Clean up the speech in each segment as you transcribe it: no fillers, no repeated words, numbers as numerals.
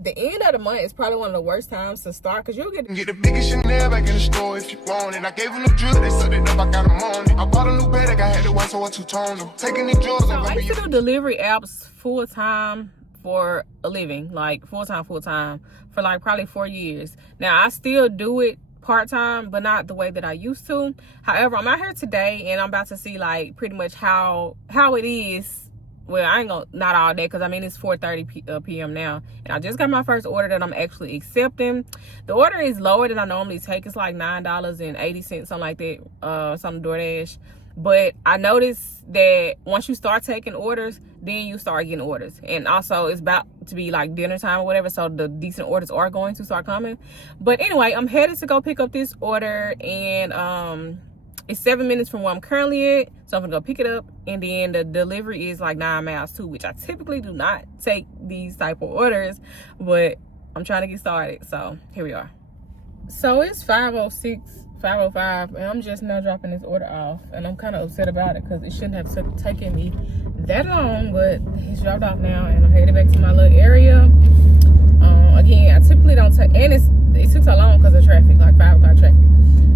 The end of the month is probably one of the worst times to start because you'll get the biggest Chanel back in the store if you want it. I gave them the drill, they sucked it up, I got them on it. I bought a new bed, I had the one so I two-toned them. Taking the drugs, so I used to do delivery apps full-time for a living, like full-time for like probably 4 years. Now I still do it part-time, but not the way that I used to. However, I'm out here today and I'm about to see like pretty much how it is. Well, I ain't gonna, not all day, because I mean it's 4:30 p.m. now, and I just got my first order that I'm actually accepting. The order is lower than I normally take. It's like $9.80, something like that, some DoorDash. But I noticed that once you start taking orders, then you start getting orders. And also it's about to be like dinner time or whatever, so the decent orders are going to start coming. But anyway, I'm headed to go pick up this order, and it's 7 minutes from where I'm currently at, so I'm gonna go pick it up. And then the delivery is like 9 miles too, which I typically do not take these type of orders, but I'm trying to get started. So here we are. So it's 5:06, 5:05, and I'm just now dropping this order off, and I'm kind of upset about it because it shouldn't have taken me that long, but it's dropped off now, and I'm headed back to my little area. Again, I typically don't take, and it took so long because of traffic, like 5 o'clock traffic.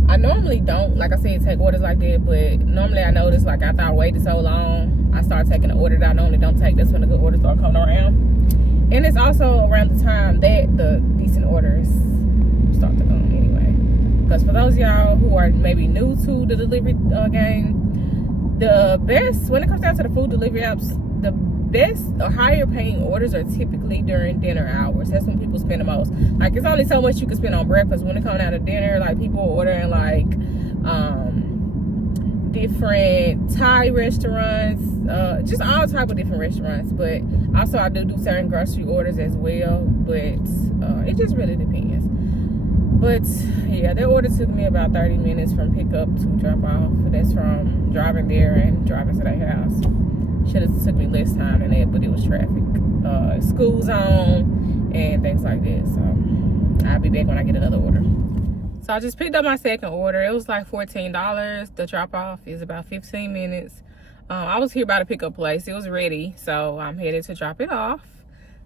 I normally don't, like I said, take orders like that, but normally I notice, like, after I waited so long, I start taking the order that I normally don't take. That's when the good orders start coming around. And it's also around the time that the decent orders start to come anyway. Because for those of y'all who are maybe new to the delivery game, the best, when it comes down to the food delivery apps, the best or higher paying orders are typically during dinner hours. That's when people spend the most. Like, it's only so much you can spend on breakfast. When it comes down to dinner, like, people are ordering like different Thai restaurants, just all type of different restaurants. But also I do certain grocery orders as well, but it just really depends. But yeah, that order took me about 30 minutes from pickup to drop off. That's from driving there and driving to their house. Should have took me less time than that, but it was traffic, school zone, and things like that. So I'll be back when I get another order. So I just picked up my second order. It was like $14. The drop off is about 15 minutes. I was here by the pickup place. It was ready, so I'm headed to drop it off.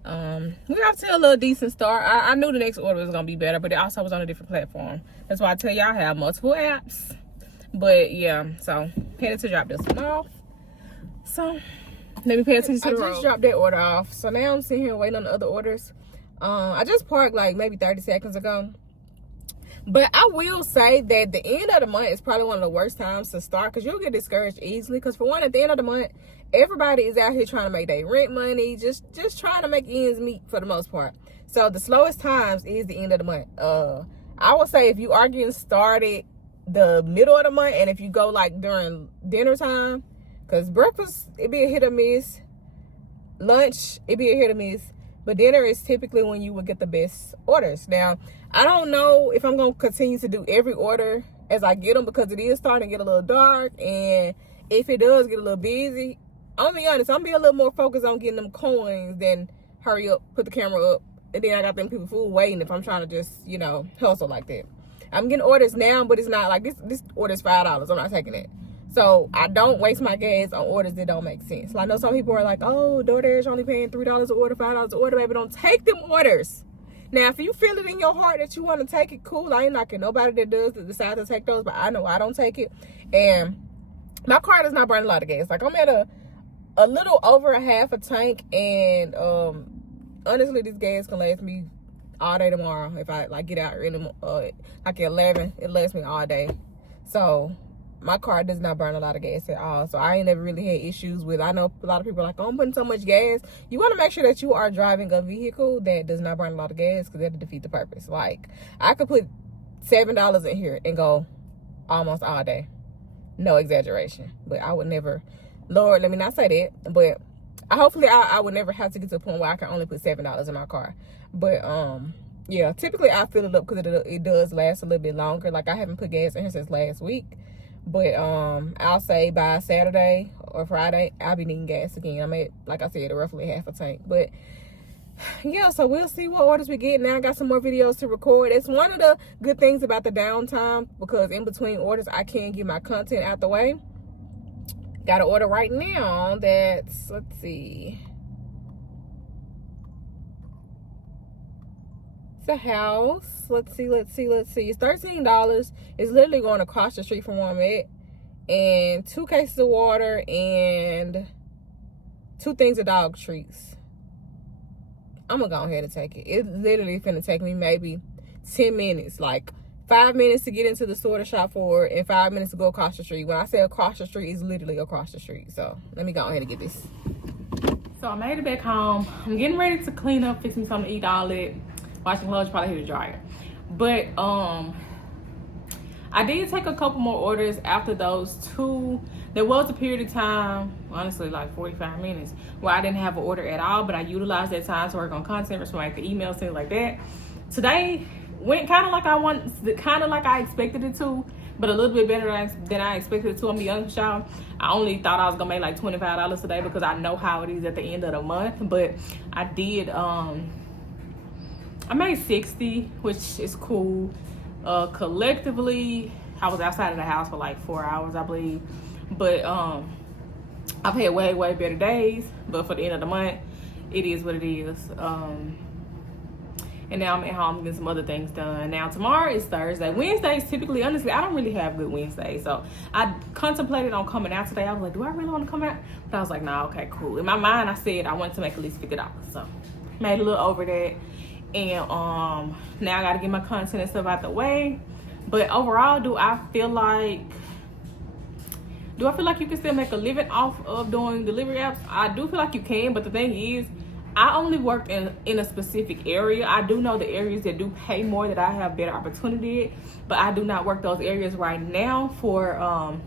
We got to a little decent start. I knew the next order was gonna be better, but it also was on a different platform. That's why I tell y'all I have multiple apps. But yeah, so headed to drop this one off. So let me pay attention to the road. I just dropped that order off, so now I'm sitting here waiting on the other orders. I just parked like maybe 30 seconds ago. But I will say that the end of the month is probably one of the worst times to start, because you'll get discouraged easily. Because for one, at the end of the month, everybody is out here trying to make their rent money, just trying to make ends meet for the most part. So the slowest times is the end of the month. I would say if you are getting started the middle of the month, and if you go like during dinner time, because breakfast, it be a hit or miss. Lunch, it be a hit or miss. But dinner is typically when you would get the best orders. Now, I don't know if I'm going to continue to do every order as I get them, because it is starting to get a little dark. And if it does get a little busy, I'm going to be honest, I'm going to be a little more focused on getting them coins than hurry up, put the camera up, and then I got them people food waiting if I'm trying to just, you know, hustle like that. I'm getting orders now, but it's not like this order's $5. I'm not taking it. So I don't waste my gas on orders that don't make sense. Like, I know some people are like, oh, DoorDash only paying $3 an order, $5 an order. Baby, don't take them orders. Now, if you feel it in your heart that you want to take it, cool. I ain't knocking nobody that does that decide to take those, but I know I don't take it. And my car does not burn a lot of gas. Like, I'm at a little over a half a tank, and honestly, this gas can last me all day tomorrow. If I like get out in the, like at 11, it lasts me all day. So my car does not burn a lot of gas at all. So I ain't never really had issues with, I know a lot of people are like, oh, I'm putting so much gas. You want to make sure that you are driving a vehicle that does not burn a lot of gas, because that'll defeat the purpose. Like, I could put $7 in here and go almost all day. No exaggeration. But I would never, Lord, let me not say that, but hopefully I would never have to get to a point where I can only put $7 in my car. But yeah, typically I fill it up because it does last a little bit longer. Like, I haven't put gas in here since last week. But I'll say by Saturday or Friday, I'll be needing gas again. I'm at, like I said, roughly half a tank. But yeah, so we'll see what orders we get. Now I got some more videos to record. It's one of the good things about the downtime, because in between orders, I can get my content out the way. Got an order right now that's, let's see. It's a house. Let's see. It's $13. It's literally going across the street from where I'm at. And 2 cases of water and 2 things of dog treats. I'm gonna go ahead and take it. It's literally finna take me maybe 10 minutes. Like 5 minutes to get into the store to shop for it and 5 minutes to go across the street. When I say across the street, it's literally across the street. So let me go ahead and get this. So I made it back home. I'm getting ready to clean up, fix me something to eat, all that. Washing clothes, probably hit the dryer. But I did take a couple more orders after those 2. There was a period of time, honestly like 45 minutes, where I didn't have an order at all, but I utilized that time to work on content, respond to emails, things like that. Today went kind of like I expected it to, but a little bit better than I expected it to. I'm be honest with y'all. I only thought I was gonna make like $25 today because I know how it is at the end of the month, but I did. I made 60, which is cool. Collectively, I was outside of the house for like 4 hours, I believe. But I've had way better days. But for the end of the month, it is what it is. And now I'm at home getting some other things done. Now tomorrow is Thursday. Wednesdays, typically, honestly, I don't really have good Wednesdays. So I contemplated on coming out today. I was like, do I really want to come out? But I was like, nah, okay, cool. In my mind, I said I wanted to make at least $50. So made a little over that. And now I gotta get my content and stuff out the way. But overall, do I feel like you can still make a living off of doing delivery apps? I do feel like you can, but the thing is, I only work in a specific area. I do know the areas that do pay more, that I have better opportunity at, but I do not work those areas right now for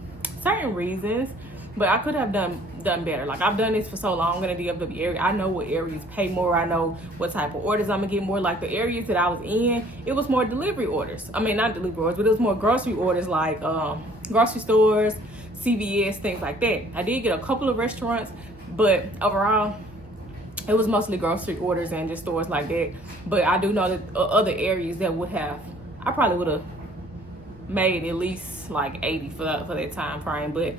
certain reasons. But I could have done better. Like, I've done this for so long in the DFW area. I know what areas pay more. I know what type of orders I'm gonna get more. Like the areas that I was in, it was more delivery orders. I mean, not delivery orders, but it was more grocery orders, like grocery stores, CVS, things like that. I did get a couple of restaurants, but overall, it was mostly grocery orders and just stores like that. But I do know that other areas that I probably would have made at least like 80 for that time frame. But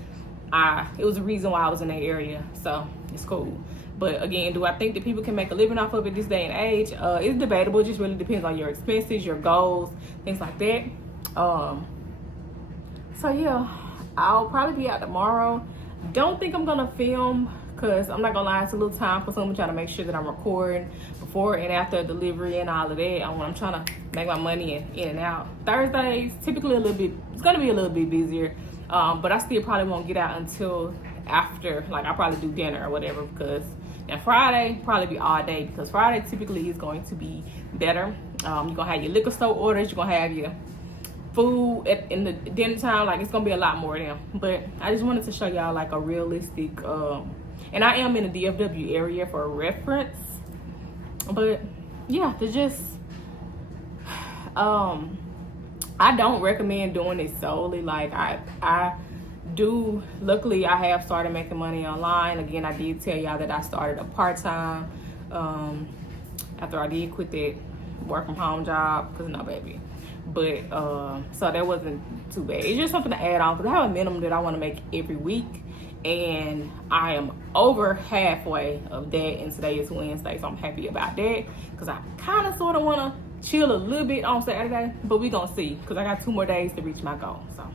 it was a reason why I was in that area, so it's cool. But again, do I think that people can make a living off of it this day and age? It's debatable. It just really depends on your expenses, your goals, things like that. So yeah, I'll probably be out tomorrow. Don't think I'm gonna film, because I'm not gonna lie, it's a little time consuming trying to make sure that I'm recording before and after delivery and all of that. I'm trying to make my money in and out. Thursdays, typically it's gonna be a little bit busier. But I still probably won't get out until after, like, I'll probably do dinner or whatever, because now Friday probably be all day, because Friday typically is going to be better. You're gonna have your liquor store orders, you're gonna have your food in the dinner time. Like, it's gonna be a lot more of them. But I just wanted to show y'all like a realistic, and I am in the DFW area for reference. But yeah, there's just I don't recommend doing it solely. Like, I do, luckily I have started making money online. Again, I did tell y'all that I started a part-time after I did quit that work from home job, because no baby. But so that wasn't too bad. It's just something to add on, because I have a minimum that I want to make every week, and I am over halfway of that, and today is Wednesday, so I'm happy about that, because I kind of sort of want to chill a little bit on Saturday, but we gonna see, because I got 2 more days to reach my goal. So